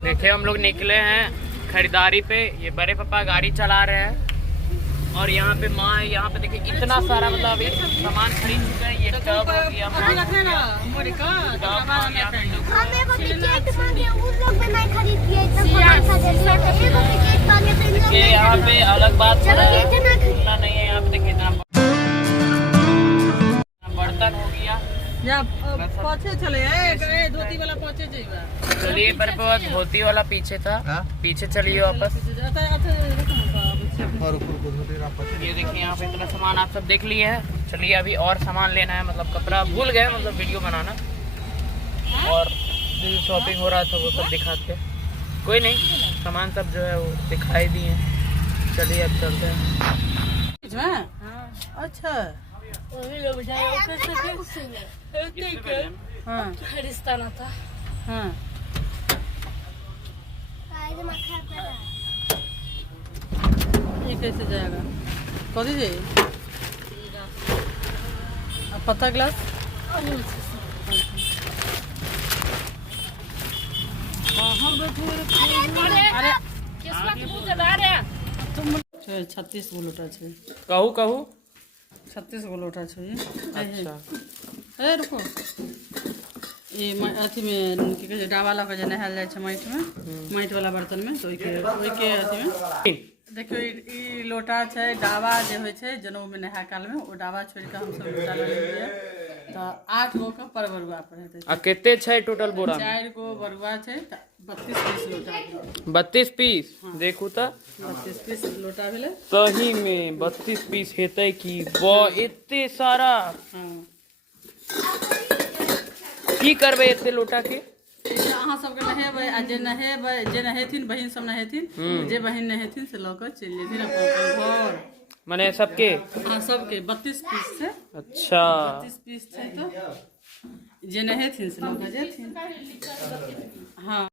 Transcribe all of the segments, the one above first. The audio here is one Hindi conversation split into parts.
देखिए हम लोग निकले हैं खरीदारी पे। ये बड़े पापा गाड़ी चला रहे हैं और यहाँ पे माँ है। यहाँ पे देखिए इतना सारा मतलब अभी सामान खरीद चुके हैं। ये टब हो गया, ये यहाँ पे अलग बात नहीं है। यहाँ पे देखिए इतना बर्तन हो गया। चले धोती वाला पहुंचे जाइए। चलिए पर बहुत धोती वाला पीछे था, पीछे चलिए वापस। ये देखिए यहाँ पे इतना सामान आप सब देख लिए हैं। चलिए अभी और सामान लेना है, मतलब कपड़ा भूल गए, मतलब वीडियो बनाना और जो शॉपिंग हो रहा था वो सब दिखाते। कोई नहीं, सामान सब जो है वो दिखाई दिए। चलिए अब चलते हैं। अच्छा रिश्ता ना था। हाँ ये कैसे जाएगा? कौन जाइए? पत्ता गिलास अरे 36 गो लोटा छे। कहू कहू 36 गो लोटा छे। अच्छा ए रुको, ये अथी में की कहे डावा लगा जे नहाल जाय छे माटि में, माटि वाला बर्तन में। तो ओइ के अथी में देखियो ई लोटा छे। डावा जे होय छे जनऊ में नहा काल में, ओ डावा छोड़ के हम सब लोटा लेलिए। तो 8 गो का पर बरुआ पड़े। आ केते छै टोटल बोरा? 4 गो बरुआ छे, 32 पीस लोटा। 32 पीस? देखू तो 32 पीस लोटा भेले। सही में 32 पीस हेतै की? वाह एते सारा! हां की करबे एते लोटा के? अहाँ सबके नहेबै आ जे नहेबै, जे नहेथिन बहिन सब नहेथिन, जे बहिन नहेथिन से लऽ कऽ चलि जेथिन अपन घर। माने सबके? हाँ सबके 32 पीस छै। अच्छा 32 पीस छै तो जे नहेथिन से लऽ कऽ जेथिन। हाँ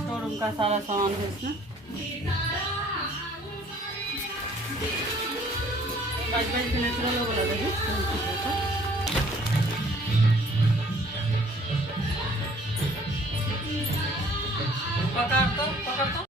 शोरूम का सारा सामान है इसमें। पकड़ तो